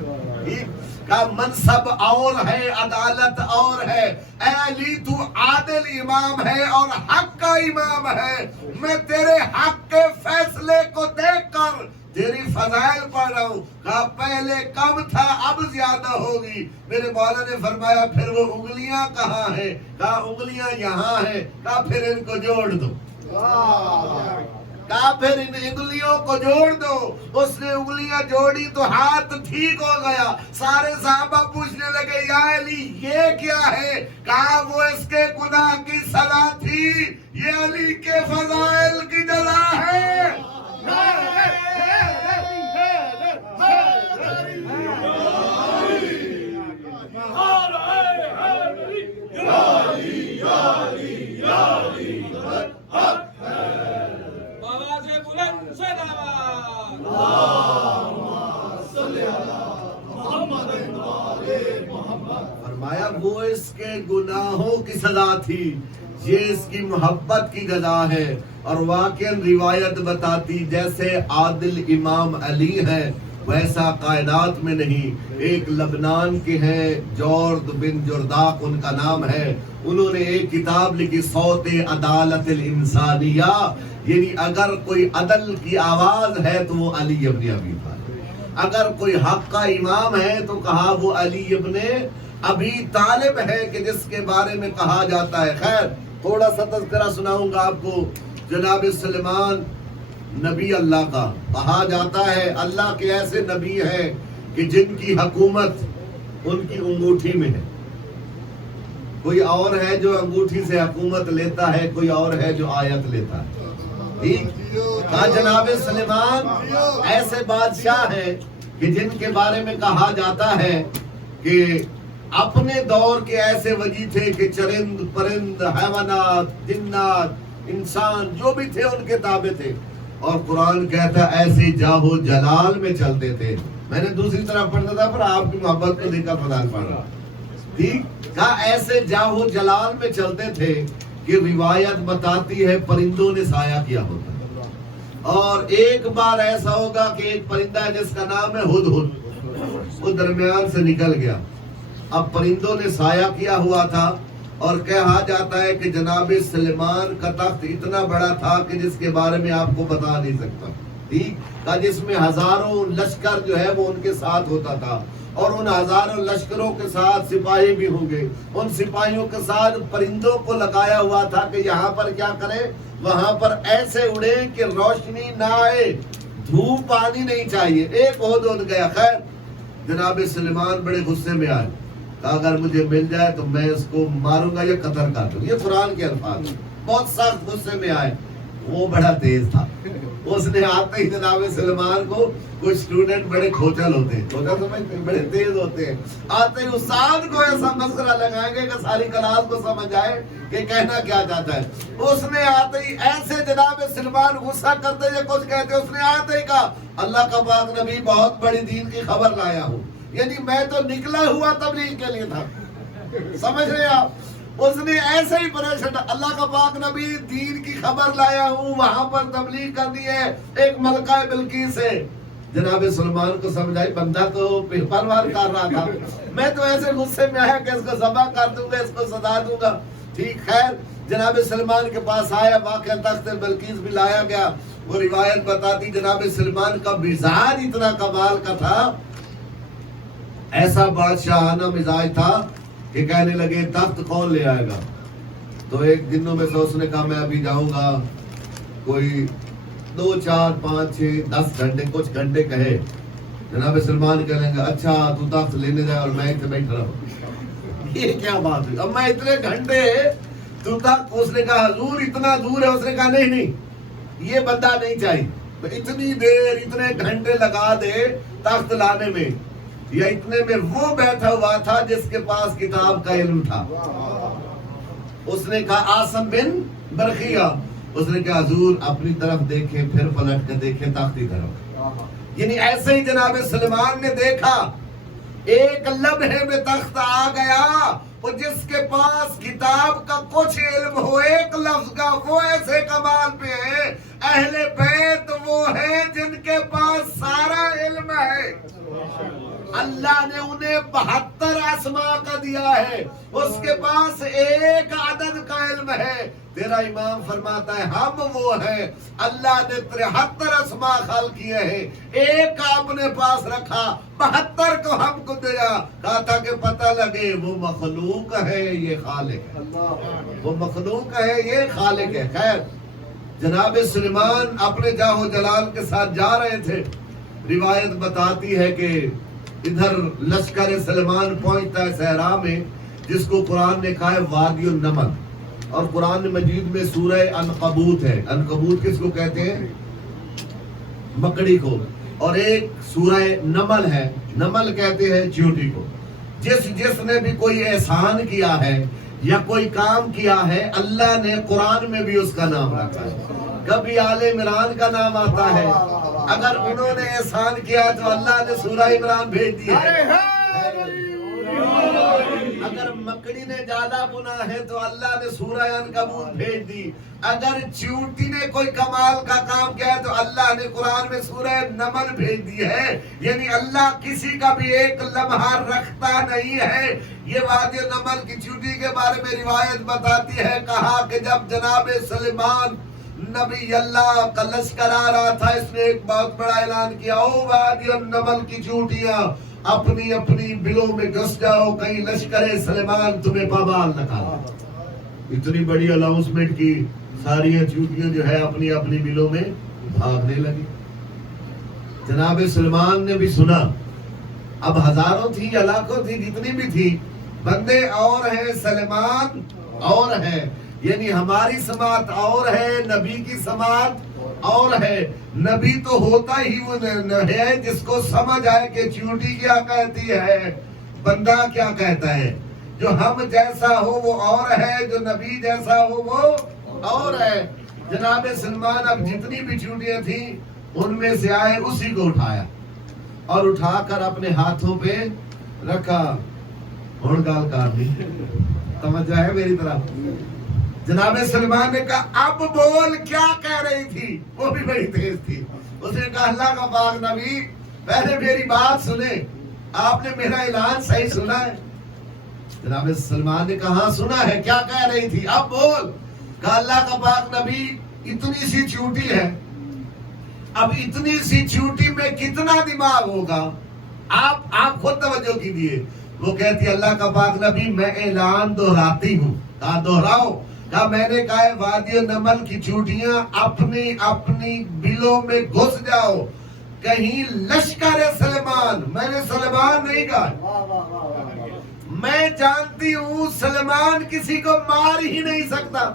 کا منصب اور ہے, عدالت اور ہے. اے علی تو عادل امام ہے اور حق کا امام ہے. میں تیرے حق کے فیصلے کو دیکھ کر تیری فضائل پڑھ رہا ہوں. کہا پہلے کم تھا اب زیادہ ہوگی. میرے مولا نے فرمایا پھر وہ انگلیاں کہاں ہیں؟ کہا انگلیاں یہاں ہیں. کہا پھر ان کو جوڑ دو. کہا پھر ان انگلیوں کو جوڑ دو. اس نے انگلیاں جوڑی تو ہاتھ ٹھیک ہو گیا. سارے صحابہ پوچھنے لگے یا علی یہ کیا ہے؟ کہا وہ اس کے گناہ کی سزا تھی، یہ علی کے فضائل کی جزا ہے. فرمایا وہ اس کے گناہوں کی سزا تھی، یہ اس کی محبت کی جزا ہے. اور واقعاً روایت بتاتی جیسے عادل امام علی ہے ویسا کائنات میں نہیں. ایک لبنان کے ہیں جورد بن جرداق ان کا نام ہے. انہوں نے ایک کتاب لکھی صوت عدالت الانسانیہ، یعنی اگر کوئی عدل کی آواز ہے تو وہ علی ابن ابی طالب، اگر کوئی حق کا امام ہے تو کہا وہ علی ابن ابی طالب ہے کہ جس کے بارے میں کہا جاتا ہے. خیر تھوڑا سا تذکرہ سناؤں گا آپ کو. جناب سلیمان نبی اللہ کا کہا جاتا ہے، اللہ کے ایسے نبی ہیں کہ جن کی حکومت ان کی انگوٹھی میں ہے. کوئی اور ہے جو انگوٹھی سے حکومت لیتا ہے، کوئی اور ہے جو آیت لیتا ہے. کہا جناب سلیمان ایسے بادشاہ ہیں کہ جن کے بارے میں کہا جاتا ہے کہ اپنے دور کے ایسے وجی تھے کہ چرند پرند حیوانات جنات انسان جو بھی تھے ان کے تابع تھے. اور قرآن کہتا ایسے جاہو جلال میں چلتے تھے. میں نے دوسری طرف پڑھتا تھا پر آپ کی محبت کو دیکھ کر فضال پڑھ رہا. ٹھیک کہا ایسے جاہو جلال میں چلتے تھے کہ روایت بتاتی ہے پرندوں نے سایہ کیا ہوتا ہے. اور ایک بار ایسا ہوگا کہ ایک پرندہ ہے جس کا نام ہے ہدہد، وہ درمیان سے نکل گیا. اب پرندوں نے سایہ کیا ہوا تھا اور کہا جاتا ہے کہ جناب سلیمان کا تخت اتنا بڑا تھا کہ جس کے بارے میں آپ کو بتا نہیں سکتا. ٹھیک تھا جس میں ہزاروں لشکر جو ہے وہ ان کے ساتھ ہوتا تھا اور ان ہزاروں لشکروں کے ساتھ سپاہی بھی ہوں گے. ان سپاہیوں کے ساتھ پرندوں کو لگایا ہوا تھا کہ یہاں پر کیا کریں، وہاں پر ایسے اڑے کہ روشنی نہ آئے، دھوپ پانی نہیں چاہیے. ایک ہدہد گیا. خیر جناب سلیمان بڑے غصے میں آئے. اگر مجھے مل جائے تو میں اس کو ماروں گا یا قتل کر دوں. یہ قرآن کے الفاظ. بہت سخت غصے میں آئے. وہ بڑا تیز تھا. اس نے آتے ہی جناب سلیمان کو، کچھ اسٹوڈنٹ بڑے کھوچل ہوتے ہیں، کھوچل سمجھتے ہیں، بڑے تیز ہوتے ہیں، آتے ہی استاد کو ایسا مسئلہ لگائیں گے کہ ساری کلاس کو سمجھ آئے کہ کہنا کیا چاہتا ہے. اس نے آتے ہی ایسے جناب سلیمان غصہ کرتے ہوئے کچھ کہتے، اس نے آتے ہی کہا اللہ کا پاک نبی بہت بڑی دین کی خبر لایا ہوں. یعنی میں تو نکلا ہوا تبلیغ کے لیے تھا. سمجھ رہے آپ؟ اس نے ایسے ہی پریشان، اللہ کا پاک نبی دین کی خبر لایا ہوں، وہاں پر تبلیغ کرنی ہے ایک ملکہ بلقیس ہے. جناب سلیمان کو سمجھائی بندہ تو پروار کر رہا تھا، میں تو ایسے غصے میں آیا کہ اس کو ذبح کر دوں گا، اس کو سزا دوں گا. ٹھیک خیر جناب سلیمان کے پاس آیا، واقعہ تخت بلقیس بھی لایا گیا. وہ روایت بتاتی جناب سلیمان کا مزاج اتنا کمال کا تھا، ایسا بادشاہانہ مزاج تھا کہ کہنے لگے تخت کون لے آئے گا. تو ایک دنوں میں سے اس نے کہا میں ابھی جاؤں گا، کوئی 2 4 5 6 10 گھنٹے کچھ گھنٹے کہے. جناب سلمان کہنے گا اچھا تو تخت لینے جائے اور میں اتنے بیٹھ رہا ہوں. یہ کیا بات ہوئی؟ اب میں اتنے گھنٹے تو تخت، اس نے کہا حضور اتنا دور ہے. اس نے کہا نہیں یہ بندہ نہیں چاہیے، اتنی دیر اتنے گھنٹے لگا دے تخت لانے میں. یا اتنے میں وہ بیٹھا ہوا تھا جس کے پاس کتاب کا علم تھا. اس نے کہا عاصم بن برقیہ. اس نے کہا حضور اپنی طرف دیکھیں، پھر پلٹ کے دیکھیں تختی طرف. یعنی ایسے ہی جناب سلیمان نے دیکھا ایک لمحے میں تخت آ گیا. اور جس کے پاس کتاب کا کچھ علم ہو ایک لفظ کا، وہ ایسے کمال پہ ہے. اہل بیت وہ ہے جن کے پاس سارا علم ہے. اللہ نے انہیں 72 اسماء کا دیا ہے، اس کے پاس ایک عدد کا علم ہے۔ تیرا امام فرماتا ہے ہم وہ ہیں، اللہ نے 73 اسماء خلق کیے ہیں، ایک اپنے پاس رکھا، 72 کو ہم کو دیا، کہا تھا کہ پتہ لگے وہ مخلوق ہے یہ خالق ہے، وہ مخلوق ہے یہ خالق ہے۔ خیر، جناب سلیمان اپنے جاہ و جلال کے ساتھ جا رہے تھے۔ روایت بتاتی ہے کہ ادھر لشکر سلیمان پہنچتا ہے صحرا میں، جس کو قرآن نے کہا ہے وادی النمل، اور قرآن مجید میں سورہ عنکبوت ہے۔ عنکبوت کس کو کہتے ہیں؟ مکڑی کو۔ اور ایک سورہ نمل ہے، نمل کہتے ہیں چیونٹی کو۔ جس نے بھی کوئی احسان کیا ہے یا کوئی کام کیا ہے، اللہ نے قرآن میں بھی اس کا نام رکھا ہے۔ کبھی آل عمران کا نام آتا ہے، اگر انہوں نے احسان کیا تو اللہ نے سورہ عمران بھیج دی ہے۔ اگر مکڑی نے زیادہ گناہ ہے تو اللہ نے سورہ عنکبوت بھیج دی۔ اگر چیونٹی نے کوئی کمال کا کام کیا ہے تو اللہ نے قرآن میں سورہ نمل بھیج دی ہے۔ یعنی اللہ کسی کا بھی ایک لمحہ رکھتا نہیں ہے۔ یہ وادی نمل کی چیونٹی کے بارے میں روایت بتاتی ہے، کہا کہ جب جناب سلیمان نبی اللہ کا لشکر آ رہا تھا، اس نے ایک بہت بڑا اعلان کیا، او وادی النمل کی چیونٹیاں اپنی اپنی بلوں میں گھس جاؤ، کہیں لشکر سلیمان تمہیں پامال نہ کھائے۔ اتنی بڑی اناؤنسمنٹ کی، ساری چیونٹیاں جو ہے اپنی اپنی بلوں میں بھاگنے لگی۔ جناب سلیمان نے بھی سنا، اب ہزاروں تھی یا لاکھوں تھی، جتنی بھی تھی، بندے اور ہیں، سلیمان اور ہے، یعنی ہماری سماعت اور ہے، نبی کی سماعت اور ہے۔ نبی تو ہوتا ہی وہ ہے جس کو سمجھ آئے کہ چیونٹی کیا کہتی ہے، بندہ کیا کہتا ہے۔ جو ہم جیسا ہو وہ اور ہے، جو نبی جیسا ہو وہ اور ہے۔ جناب سلمان اب جتنی بھی چیونٹیاں تھیں ان میں سے آئے، اسی کو اٹھایا اور اٹھا کر اپنے ہاتھوں پہ رکھا۔ ہون گال کارنی توجہ ہے میری طرف۔ جناب سلیمان نے کہا اب بول کیا کہہ رہی تھی؟ وہ بھی بڑی تیز تھی۔ اس نے کہا اللہ کا پاک نبی پہلے میری بات سنیں، آپ نے میرا اعلان صحیح سنا ہے؟ جناب سلیمان نے کہا ہاں سنا ہے، کیا کہہ رہی تھی اب بول؟ کہا اللہ کا پاک نبی اتنی سی چیونٹی ہے، اب اتنی سی چیونٹی میں کتنا دماغ ہوگا؟ آپ خود توجہ کیجیے۔ وہ کہتی اللہ کا پاک نبی میں اعلان دہراتی ہوں۔ کہا دہراؤ؟ کہا میں نے کہا ہے وادی نمل کی چیونٹیاں اپنی اپنی بلوں میں گھس جاؤ، کہیں لشکر سلیمان، میں نے سلیمان نہیں کہا، میں جانتی ہوں سلیمان کسی کو مار ہی نہیں سکتا،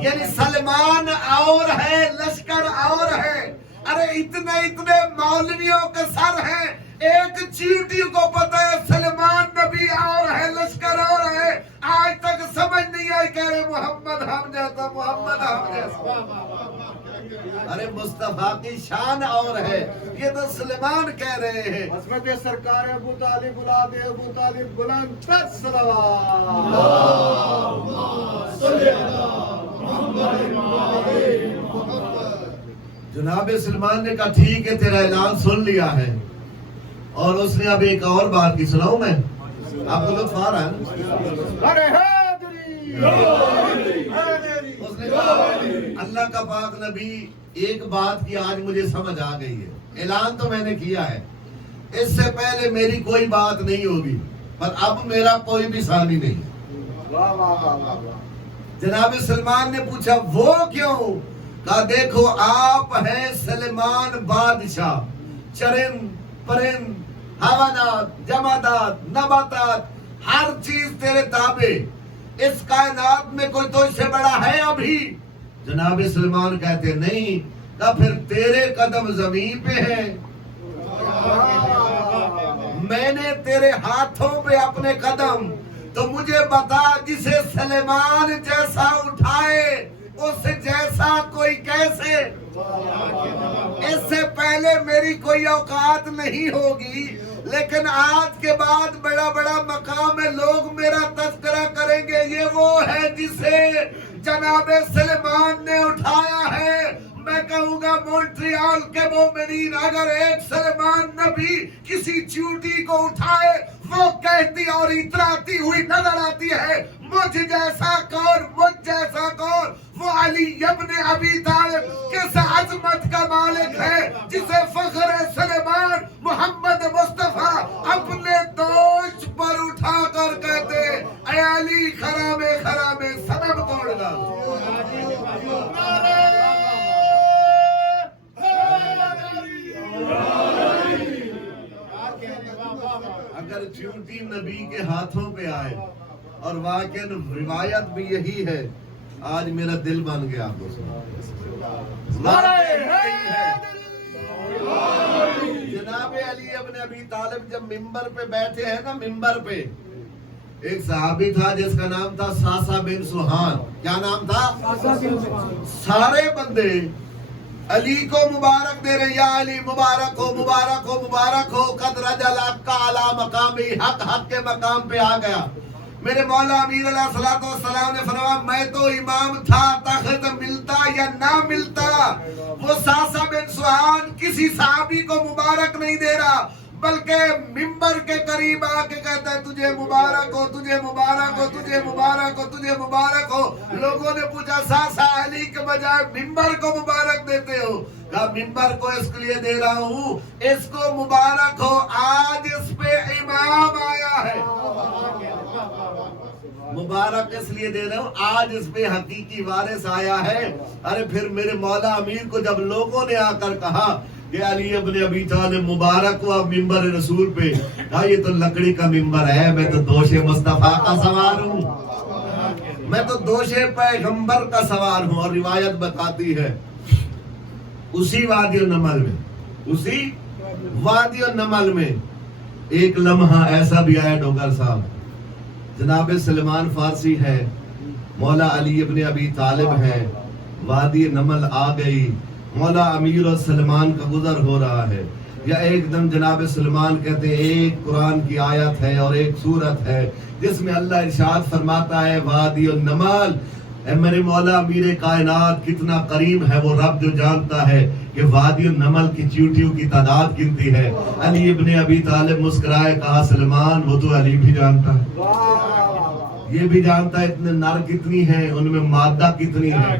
یعنی سلیمان اور ہے، لشکر اور ہے۔ ارے اتنے مولویوں کے سر ہیں، ایک چیونٹی کو پتہ ہے سلیمان نبی اور ہے، لشکر اور ہے، آج تک سمجھ نہیں آئی، کہہ رہے محمد ہم جیسا، محمد ہم جیسا۔ ارے مصطفیٰ کی شان اور ہے، یہ تو سلیمان کہہ رہے ہیں۔ عظمت سرکار ابو طالب اولاد ابو طالب بلند تر صلوات۔ جناب سلیمان نے کہا ٹھیک ہے تیرا اعلان سن لیا ہے، اور اس نے اب ایک اور بات کی، سناؤں میں؟ آپ کو لطف آ رہا ہے؟ ارے حیدری، اس نے کہا اللہ کا پاک نبی ایک بات کی آج مجھے سمجھ آ گئی ہے، اعلان تو میں نے کیا ہے، اس سے پہلے میری کوئی بات نہیں ہوگی، پر اب میرا کوئی بھی ثانی نہیں۔ جناب سلیمان نے پوچھا وہ کیوں؟ کہا دیکھو آپ ہیں سلیمان بادشاہ، چرند پرند حیوانات جمادات نباتات ہر چیز تیرے تابع، اس کائنات میں کوئی تو اس سے بڑا ہے ابھی؟ جناب سلیمان کہتے نہیں۔ کہا پھر تیرے قدم زمین پہ ہیں، میں نے تیرے ہاتھوں پہ اپنے قدم، تو مجھے بتا جسے سلیمان جیسا اٹھائے اس جیسا کوئی کیسے؟ اس سے پہلے میری کوئی اوقات نہیں ہوگی، لیکن آج کے بعد بڑا بڑا مقام میں لوگ میرا تذکرہ کریں گے، یہ وہ ہے جسے جناب سلیمان نے اٹھایا ہے۔ میں کہوں گا مونٹریال کے مومنین اگر ایک سلمان نبی کسی چیوٹی کو اٹھائے وہ کہتی اور اتراتی ہوئی نظر آتی ہے مجھ جیسا کون وہ علی ابن ابی طالب کس عظمت کا مالک ہے جسے فخر سلیمان محمد مصطفیٰ اپنے دوش پر اٹھا کر کہتے اے علی خرامے سنم توڑ گا. اگر چیوٹی نبی کے ہاتھوں پہ آئے اور واقعاً روایت بھی یہی ہے آج میرا دل بن گیا آپ کو جناب علی ابن ابی طالب جب ممبر پہ بیٹھے ہیں نا ممبر پہ ایک صحابی تھا جس کا نام تھا ساسا بن سوہان. کیا نام تھا؟ سارے بندے علی کو مبارک دے رہے یا علی مبارک ہو قد رجل حق علی مقامی حق کے مقام پہ آ گیا. میرے مولا امیر علیہ الصلوۃ والسلام نے فرمایا میں تو امام تھا تخت ملتا یا نہ ملتا وہ ساسا بن سوہان کسی صحابی کو مبارک نہیں دے رہا بلکہ ممبر کے قریب آ کے کہتا ہے تجھے مبارک ہو. لوگوں نے پوچھا ساسا علی کے بجائے ممبر کو مبارک دیتے ہو؟ کہا ممبر کو اس لیے دے رہا ہوں اس کو مبارک ہو آج اس پہ امام آیا ہے. مبارک اس لیے دے رہا ہوں آج اس پہ حقیقی وارث آیا ہے. ارے پھر میرے مولا امیر کو جب لوگوں نے آ کر کہا کہ علی ابن ابی طالب مبارک ہوا ممبر رسول پہ، کہا یہ تو لکڑی کا ممبر ہے میں تو دوش مصطفیٰ کا سوار ہوں، میں تو دوش پیغمبر کا سوار ہوں. اور روایت بتاتی ہے اسی وادی النمل میں ایک لمحہ ایسا بھی آیا ڈوگر صاحب جناب سلمان فارسی ہے مولا علی ابن ابی طالب ہے وادی نمل آ گئی مولا امیر اور سلمان کا گزر ہو رہا ہے یا ایک دم جناب سلمان کہتے ہیں ایک قرآن کی آیت ہے اور ایک سورت ہے جس میں اللہ ارشاد فرماتا ہے وادی النمل. اے میرے مولا امیر کائنات کتنا قریب ہے وہ رب جو جانتا ہے کہ وادی النمل کی چیوٹیوں کی تعداد کتنی ہے. علی ابن ابی طالب مسکرائے کہا سلمان وہ تو علی بھی جانتا ہے یہ بھی جانتا ہے اتنے نر کتنی ہیں ان میں مادہ کتنی ہے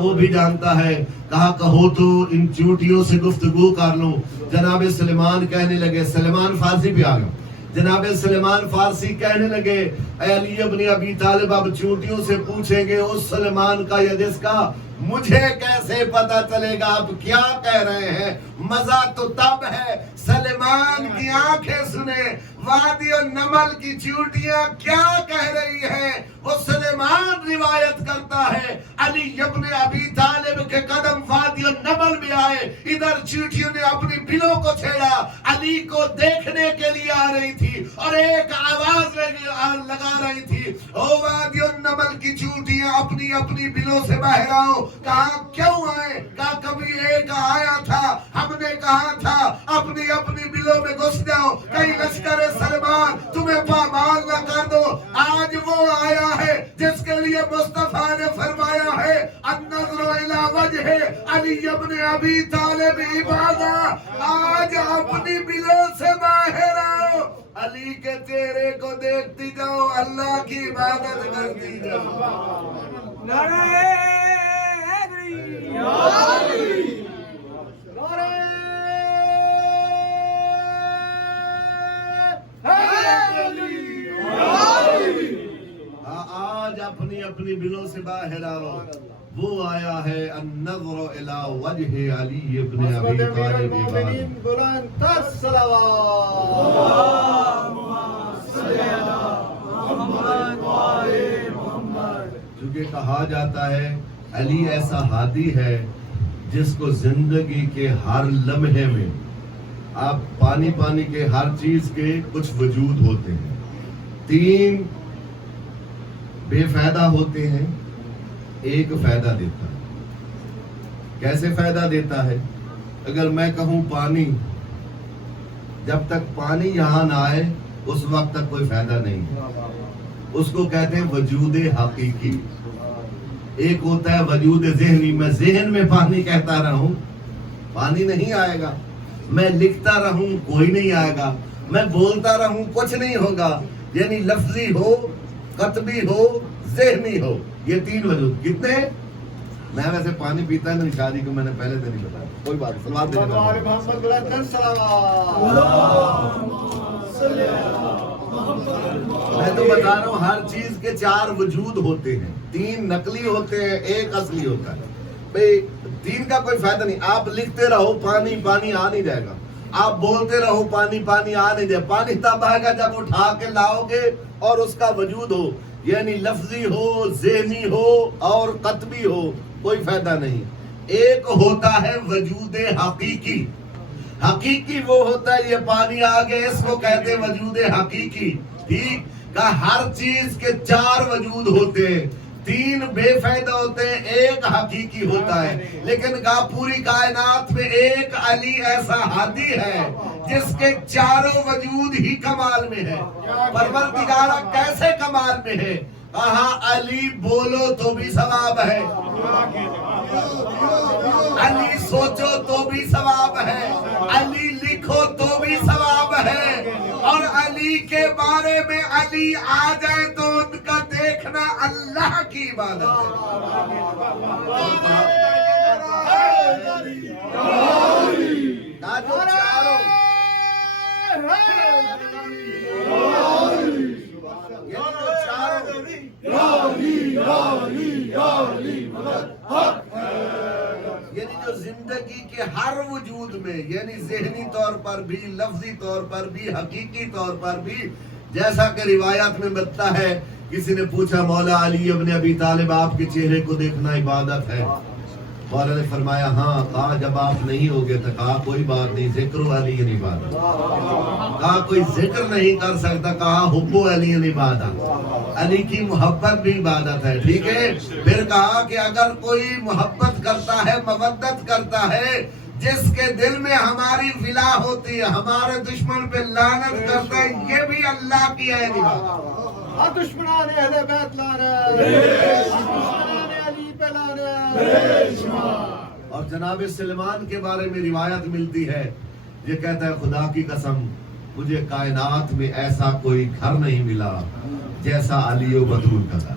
وہ بھی جانتا ہے. کہا کہو تو ان چیوٹیوں سے گفتگو کر لوں. جناب سلیمان کہنے لگے سلیمان فارسی بھی آ گیا جناب سلیمان فارسی کہنے لگے اے علی ابن ابی طالب اب چیوٹیوں سے پوچھیں گے اس سلیمان کا یا جس کا مجھے کیسے پتا چلے گا آپ کیا کہہ رہے ہیں. مزہ تو تب ہے سلیمان کی آنکھیں سنے وادی النمل کی چیوٹیاں کیا کہہ رہی ہیں. وہ سلیمان روایت کرتا ہے علی ابن ابی طالب کے قدم وادی النمل میں آئے ادھر چیوٹیوں نے اپنی بلوں کو چھیڑا علی کو دیکھنے کے لیے آ رہی تھی اور ایک آواز لگا رہی تھی او وادی النمل کی چیوٹیاں اپنی اپنی بلوں سے باہر آؤ. کہا کیوں آئے؟ کہا کبھی ایک آیا تھا ہم نے کہا تھا اپنی اپنی بلوں میں گھس جاؤ کہیں لشکر سلمان تمہیں پامال نہ کر دو. آج وہ آیا ہے جس کے لیے مصطفیٰ نے فرمایا ہے النظر الی وجہ علی ابن ابی طالب عبادہ. آج اپنی بلوں سے باہر آؤ علی کے چہرے کو دیکھتی جاؤ اللہ کی عبادت کرتی جاؤ. آج اپنی اپنی بلوں سے باہر آؤ. وہ آیا ہے النظر الی وجہ علی ابن ابی طالب بلند صلوات چونکہ کہا جاتا ہے علی ایسا ہادی ہے جس کو زندگی کے ہر لمحے میں آپ پانی کے ہر چیز کے کچھ وجود ہوتے ہیں. 3 بے فائدہ ہوتے ہیں ایک فائدہ دیتا ہے. کیسے فائدہ دیتا ہے؟ اگر میں کہوں پانی جب تک پانی یہاں نہ آئے اس وقت تک کوئی فائدہ نہیں. اس کو کہتے ہیں وجود حقیقی. ایک ہوتا ہے وجود ذہنی، میں ذہن میں پانی کہتا رہوں پانی نہیں آئے گا، میں لکھتا رہوں کوئی نہیں آئے گا، میں بولتا رہوں کچھ نہیں ہوگا، یعنی لفظی ہو، قطبی ہو، ذہنی ہو، یہ تین وجود کتنے؟ میں ویسے پانی پیتا نہیں شادی کو میں نے پہلے دن ہی بتایا، کوئی بات نہیں، سلوات دینے محمد کا محمد بلند صلوات میں تو بتا رہا ہوں ہر چیز کے چار وجود ہوتے ہیں، تین نقلی ہوتے ہیں، ایک اصلی ہوتا ہے بھئی تین کا کوئی فائدہ نہیں، آپ لکھتے رہو پانی پانی آ نہیں جائے گا، آپ بولتے رہو پانی پانی آ نہیں جائے، پانی تب آئے گا جب اٹھا کے لاؤ گے اور اس کا وجود ہو، یعنی لفظی ہو، ذہنی ہو اور قطبی ہو، کوئی فائدہ نہیں۔ ایک ہوتا ہے وجود حقیقی، حقیقی وہ ہوتا ہے یہ پانی آگے، اس کو کہتے ہیں وجود حقیقی، ٹھیک؟ کہ ہر چیز کے چار وجود ہوتے ہیں، تین بے فائدہ ہوتے ہیں، ایک حقیقی ہوتا ہے، لیکن پوری کائنات میں ایک علی ایسا ہادی ہے جس کے چاروں وجود ہی کمال میں ہے۔ پروردگارہ کیسے کمال میں ہے؟ کہا علی بولو تو بھی ثواب ہے، علی سوچو تو بھی ثواب ہے، علی لکھو تو بھی ثواب ہے، اور علی کے بارے میں علی آ جائے تو ان کا دیکھنا اللہ کی عبادت یعنی جو زندگی کے ہر وجود میں، یعنی ذہنی طور پر بھی، لفظی طور پر بھی، حقیقی طور پر بھی، جیسا کہ روایات میں بتتا ہے، کسی نے پوچھا مولا علی ابن ابی طالب آپ کے چہرے کو دیکھنا عبادت ہے؟ مولا نے فرمایا ہاں۔ کہا جب آپ نہیں ہوگے تو کہا کوئی بات نہیں، ذکر علی عبادت، کہا کوئی ذکر نہیں کر سکتا، کہا حب علی عبادت، علی کی محبت بھی عبادت ہے، ٹھیک ہے؟ پھر کہا کہ اگر کوئی محبت کرتا ہے، مودت کرتا ہے، جس کے دل میں ہماری ولا ہوتی ہے، ہمارے دشمن پہ لعنت کرتا ہے، یہ بھی اللہ کی ہے عبادت۔ ہر دشمنان اہل بیت لعنت، دشمنان علی پہ لعنت۔ اور جناب سلمان کے بارے میں روایت ملتی ہے، یہ کہتا ہے خدا کی قسم مجھے کائنات میں ایسا کوئی گھر نہیں ملا جیسا علی و بطول کا گھر،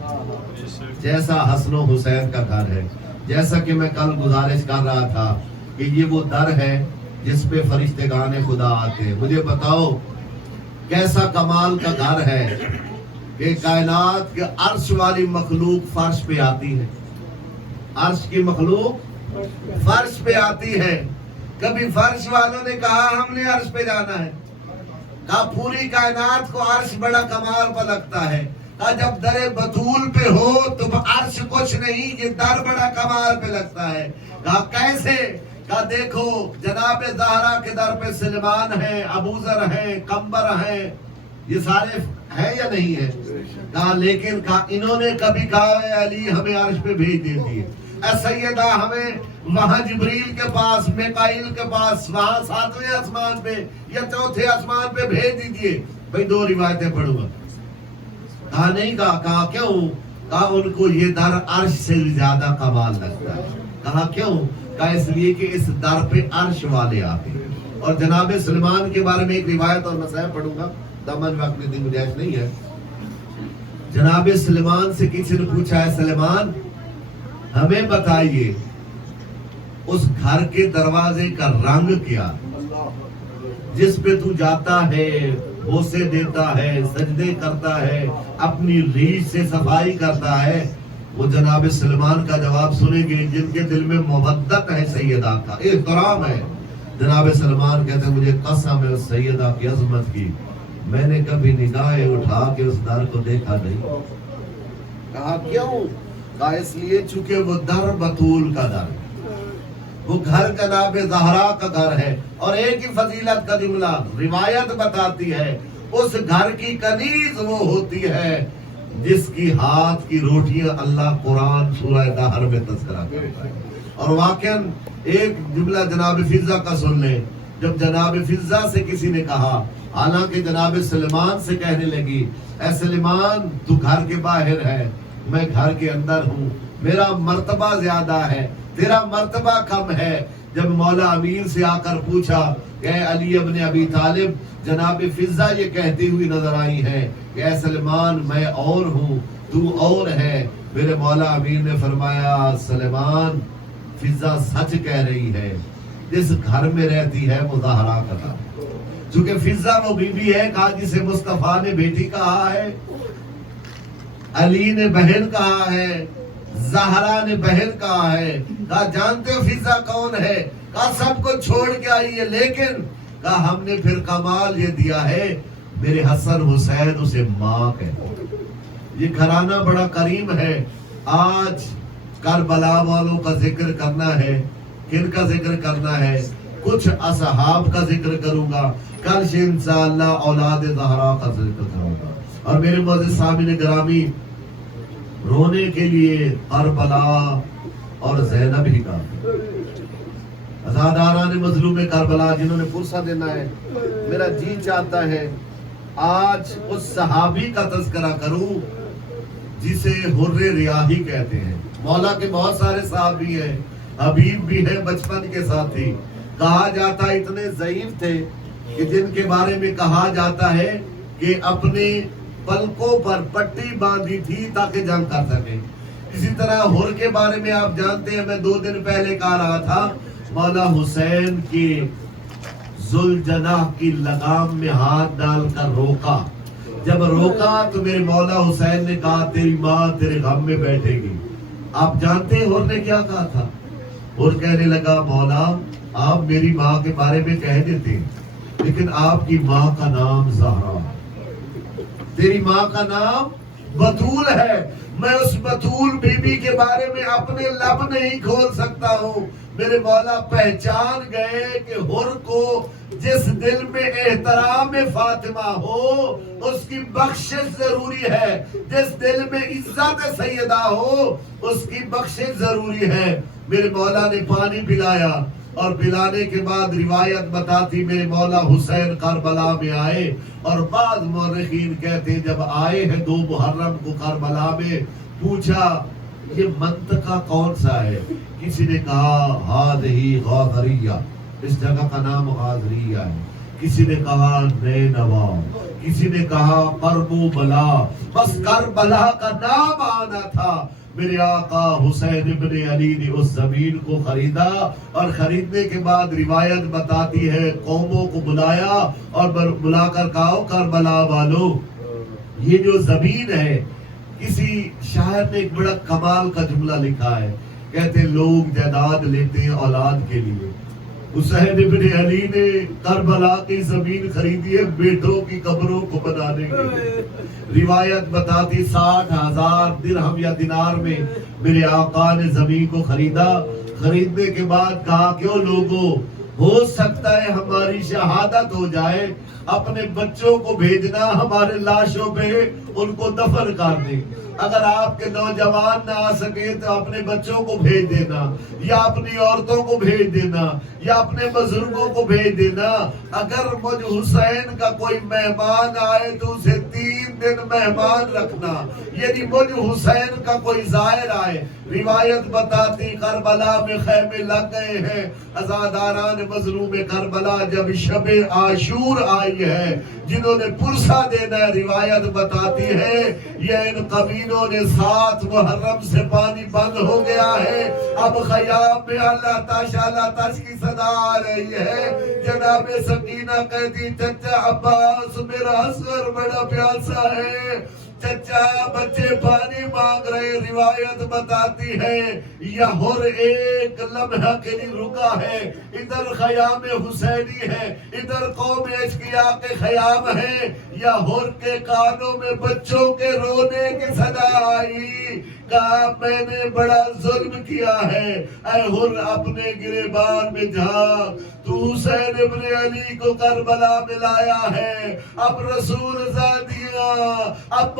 جیسا حسن و حسین کا گھر ہے۔ جیسا کہ میں کل گزارش کر رہا تھا کہ یہ وہ در ہے جس پہ فرشتگان خدا آتے ہیں۔ مجھے بتاؤ کیسا کمال کا گھر ہے کہ کائنات کے عرش والی مخلوق فرش پہ آتی ہے، عرش کی مخلوق فرش پہ آتی ہے۔ کبھی فرش والوں نے کہا ہم نے عرش پہ جانا ہے، کہا پوری کائنات کو عرش بڑا کمال پہ لگتا ہے، کہا جب در بطول پہ ہو تو عرش کچھ نہیں، یہ در بڑا کمال پہ لگتا ہے۔ کہا کیسے؟ کہا دیکھو جناب زہرا کے در پہ سلمان ہے، ابوذر ہے، قمبر ہے، یہ سارے ہیں یا نہیں ہے؟ کہا لیکن کہا انہوں نے کبھی کہا اے علی ہمیں عرش پہ بھیج دیتی ہے، اے سیدہ ہمیں وہاں جبریل کے پاس، میکائیل کے پاس، وہاں ساتویں آسمان پہ یا چوتھے آسمان پہ بھیج دیجئے۔ بھئی دو روایتیں پڑھوں گا۔ کہا نہیں، کہا کیوں؟ کہا ان کو یہ در عرش سے زیادہ کمال لگتا ہے۔ کہا کیوں؟ کہا اس لیے کہ اس در پہ عرش والے آتے ہیں۔ اور جناب سلمان کے بارے میں ایک روایت اور مسائل پڑھوں گا، دمن وقت میں دن گنجائش نہیں ہے۔ جناب سلمان سے کسی نے پوچھا ہے سلمان ہمیں بتائیے اس گھر کے دروازے کا رنگ کیا جس پہ تو جاتا ہے، بوسے دیتا ہے، سجدے کرتا ہے، اپنی ریش سے صفائی کرتا ہے؟ وہ جناب سلمان کا جواب سنیں گے جن کے دل میں مودت ہے، سیدہ کا احترام ہے۔ جناب سلمان کہتے ہیں مجھے قسم ہے اس سیدہ کی عظمت کی، میں نے کبھی نگاہیں اٹھا کے اس در کو دیکھا نہیں۔ کہا کیوں؟ کہا اس لیے چونکہ وہ در بطول کا در ہے، وہ گھر جناب زہرا کا گھر ہے۔ اور ایک ہی فضیلت کا جملہ روایت بتاتی ہے، اس گھر کی کنیز وہ ہوتی ہے جس کی ہاتھ کی روٹیاں اللہ قرآن سورہ دہر میں تذکرہ کرتا ہے۔ اور واقعاً ایک جملہ جناب فضہ کا سن لیں، جب جناب فضہ سے کسی نے کہا، حالانکہ جناب سلمان سے کہنے لگی اے سلمان تو گھر کے باہر ہے، میں گھر کے اندر ہوں، میرا مرتبہ زیادہ ہے، تیرا مرتبہ کم ہے۔ جب مولا امین سے آ کر پوچھا کہ اے علی ابن ابی طالب، جناب فضہ یہ کہتی ہوئی نظر آئی ہے کہ اے سلیمان میں اور ہوں، تو اور ہے۔ میرے مولا امین نے فرمایا سلیمان فضہ سچ کہہ رہی ہے، جس گھر میں رہتی ہے وہ زہرا کا نام، چونکہ فضہ وہ بی بی ہے کہا جسے مصطفیٰ نے بیٹی کہا ہے، علی نے بہن کہا ہے، زہرا نے بہن کہا ہے۔ کہا جانتے ہو فضہ کون ہے؟ کہا سب کو چھوڑ کے آئی ہے، لیکن کہا ہم نے پھر کمال یہ دیا ہے میرے حسن حسین اسے ماں کہتے ہیں۔ یہ گھرانہ بڑا کریم ہے۔ آج کربلا والوں کا ذکر کرنا ہے۔ کن کا ذکر کرنا ہے؟ کچھ اصحاب کا ذکر کروں گا، کل سے انشاءاللہ اولاد زہرا کا ذکر کروں گا۔ اور میرے معزز سامعین گرامی، رونے کے لیے کربلا اور زینب ہی کا عزاداران مظلوم کربلا جنہوں نے پرسہ دینا ہے، میرا جی چاہتا ہے آج اس صحابی کا تذکرہ کروں جسے حر ریاحی کہتے ہیں۔ مولا کے بہت سارے صحابی ہیں، حبیب بھی ہیں بچپن کے ساتھی، کہا جاتا اتنے ضعیف تھے کہ جن کے بارے میں کہا جاتا ہے کہ اپنے پلکوں پر پٹی باندھی تھی تاکہ جنگ کر سکیں۔ اسی طرح حر کے بارے میں آپ جانتے ہیں، میں 2 دن پہلے کہا رہا تھا، مولا حسین کی ذوالجناح کی لگام میں ہاتھ ڈال کر روکا۔ جب روکا تو میرے مولا حسین نے کہا تیری ماں تیرے غم میں بیٹھے گی۔ آپ جانتے ہیں حر نے کیا کہا تھا؟ حر کہنے لگا مولا آپ میری ماں کے بارے میں کہہ دیتے لیکن آپ کی ماں کا نام زہرا ہے، تیری ماں کا نام بطول ہے، میں اس بطول بی بی کے بارے میں اپنے لب نہیں کھول سکتا ہوں۔ میرے مولا پہچان گئے کہ حر کو جس دل میں احترام فاطمہ ہو اس کی بخشش ضروری ہے، جس دل میں عزت سیدہ ہو اس کی بخشش ضروری ہے۔ میرے مولا نے پانی پلایا اور پلانے کے بعد روایت بتاتی میرے مولا حسین کربلا میں آئے، اور بعض مورخین کہتے ہیں جب آئے ہیں 2 محرم کو کربلا میں، پوچھا یہ منطقہ کون سا ہے؟ کسی نے کہا ہادہی غاضریہ، اس جگہ کا نام غاضریہ ہے، کسی نے کہا نینوا، کسی نے کہا کربلا، بس کربلا کا نام آنا تھا۔ میرے آقا حسین ابن علی نے اس زمین کو خریدا، اور خریدنے کے بعد روایت بتاتی ہے قوموں کو بلایا اور بلا کر کہا کربلا والو یہ جو زمین ہے، کسی شاعر نے ایک بڑا کمال کا جملہ لکھا ہے، کہتے ہیں لوگ جائیداد لیتے ہیں اولاد کے لیے، حسین ابن علی نے کربلا کی زمین خریدی ہے بیٹوں کی قبروں کو بنانے کے لیے۔ روایت بتاتی 60,000 درہم یا دینار میں میرے آقا نے زمین کو خریدا۔ خریدنے کے بعد کہا کیوں لوگوں، ہو سکتا ہے ہماری شہادت ہو جائے، اپنے بچوں کو بھیجنا ہمارے لاشوں پہ ان کو دفن کر دیں، اگر آپ کے نوجوان نہ آ سکے تو اپنے بچوں کو بھیج دینا، یا اپنی عورتوں کو بھیج دینا، یا اپنے بزرگوں کو بھیج دینا۔ اگر مجھ حسین کا کوئی مہمان آئے تو اسے 3 دن مہمان رکھنا، یعنی مجھ حسین کا کوئی زائر آئے۔ روایت بتاتی کربلا میں خیمے لگ گئے ہیں، عزاداران مظلوم کربلا جب شب عاشور آئی ہے، جنہوں نے پرسہ دینا ہے، روایت بتاتی ہے یہ ان قبیلوں نے 7 محرم سے پانی بند ہو گیا ہے، اب خیام میں اللہ تاش کی صدا آ رہی ہے۔ جناب سکینہ کہتی چچا عباس میرا اصغر بڑا پیاسا ہے، چچا بچے پانی مانگ رہے۔ روایت بتاتی ہے یہ حر ایک لمحہ کے لیے رکا ہے، ادھر خیام حسینی ہے، ادھر قوم اشقیاء کے خیام ہے، یا حر کے کانوں میں بچوں کے رونے کی صدا آئی، کہا میں نے بڑا ظلم کیا ہے، اے حر اپنے گریبان میں جھانک، تو حسین ابن علی کو کربلا میں لایا ہے، اب رسول زادیاں اب